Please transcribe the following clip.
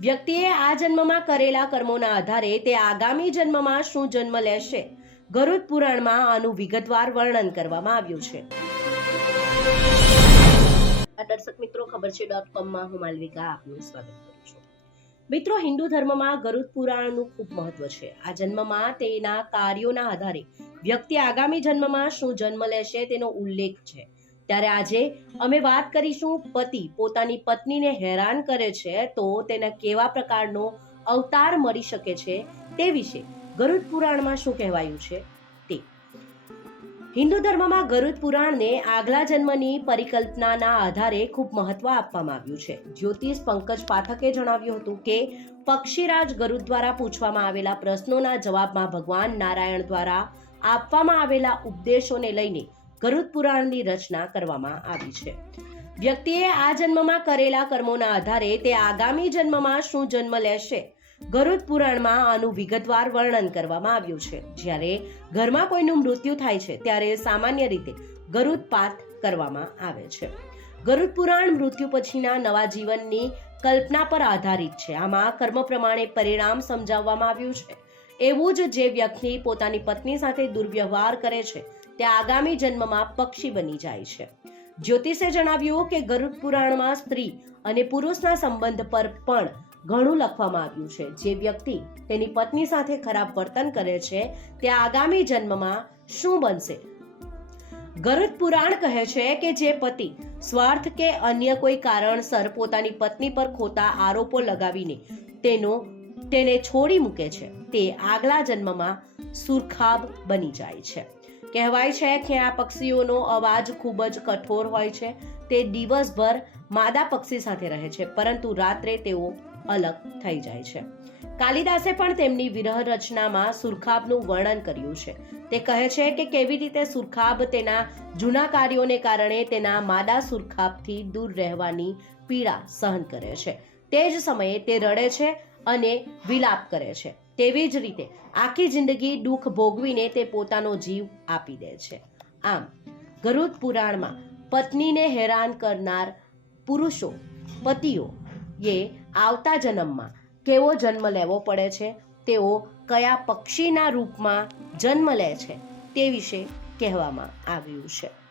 વ્યક્તિએ આ જન્મમાં કરેલા કર્મોના આધારે તે આગામી જન્મમાં શું જન્મ લેશે? ગરુડ પુરાણમાં આનું વિગતવાર વર્ણન કરવામાં આવ્યું છે. દર્શક મિત્રો, ખબર છે ડોટ કોમમાં હું માલવિકા આપનું સ્વાગત કરું છું. મિત્રો, હિન્દુ ધર્મમાં ગરુડ પુરાણનું ખૂબ મહત્વ છે. આ જન્મમાં તેના કાર્યોના આધારે વ્યક્તિ આગામી જન્મમાં શું જન્મ લેશે તેનો ઉલ્લેખ છે. ત્યારે આજે અમે વાત કરીશું પતિ, પોતાની પત્નીને હેરાન કરે છે તો તેને કેવા પ્રકારનો અવતાર મળી શકે છે તે વિશે ગરુડ પુરાણમાં શું કહેવાયું છે તે. હિન્દુ ધર્મમાં ગરુડ પુરાણને આગલા જન્મની પરિકલ્પનાના આધારે ખૂબ મહત્વ આપવામાં આવ્યું છે. જ્યોતિષ પંકજ પાઠકે જણાવ્યું હતું કે, પક્ષીરાજ ગરુડ દ્વારા પૂછવામાં આવેલા પ્રશ્નોના જવાબમાં ભગવાન નારાયણ દ્વારા આપવામાં આવેલા ઉપદેશોને લઈને ગરુડ પુરાણની રચના કરવામાં આવી છે. વ્યક્તિએ આ જન્મમાં કરેલા કર્મોના આધારે તે આગામી જન્મમાં શું જન્મ લેશે, ગરુડ પુરાણમાં આનું વિગતવાર વર્ણન કરવામાં આવ્યું છે. જ્યારે ઘરમાં કોઈનું મૃત્યુ થાય છે, ત્યારે સામાન્ય રીતે ગરુડ પાઠ કરવામાં આવે છે. ગરુડ પુરાણ મૃત્યુ પછીના નવા જીવનની કલ્પના પર આધારિત છે. આમાં કર્મ પ્રમાણે પરિણામ સમજાવવામાં આવ્યું છે. એવું જ જે વ્યક્તિ પોતાની પત્ની સાથે દુર્વ્યવહાર કરે છે તે આગામી જન્મમાં પક્ષી બની જાય છે. જ્યોતિષે જણાવ્યું કે ગરુડ પુરાણમાં સ્ત્રી અને પુરુષના સંબંધ પર પણ ઘણું લખવામાં આવ્યું છે. જે વ્યક્તિ તેની પત્ની સાથે ખરાબ વર્તન કરે છે, તે આગામી જન્મમાં શું બનશે? ગરુડ પુરાણ કહે છે કે જે પતિ સ્વાર્થ કે અન્ય કોઈ કારણસર પોતાની પત્ની પર ખોટા આરોપો લગાવીને તેનો, તેને છોડી મૂકે છે, તે આગલા જન્મમાં સુરખાબ બની જાય છે. કહેવાય છે કે આ પક્ષીઓનો અવાજ ખૂબ જ કઠોર હોય છે. તે દિવસભર માદા પક્ષી સાથે રહે છે, પરંતુ રાત્રે તેઓ અલગ થઈ જાય છે. કાલિદાસે પણ તેમની વિરહ રચનામાં સુરખાબનું વર્ણન કર્યું છે. તે કહે છે કે કેવી રીતે સુરખાબ તેના જૂના કાર્યોને કારણે તેના માદા સુરખાબથી દૂર રહેવાની પીડા સહન કરે છે. તે જ સમયે તે રડે છે અને વિલાપ કરે છે. તેવી જ રીતે આખી જિંદગી દુઃખ ભોગવીને તે પોતાનો જીવ આપી દે છે. આમ, ગરુડ પુરાણમાં પત્નીને હેરાન કરનાર પુરુષો, પતિઓ એ આવતા જન્મમાં કેવો જન્મ લેવો પડે છે? તેઓ કયા પક્ષીના રૂપમાં જન્મ લે છે તે વિશે કહેવામાં આવ્યું છે.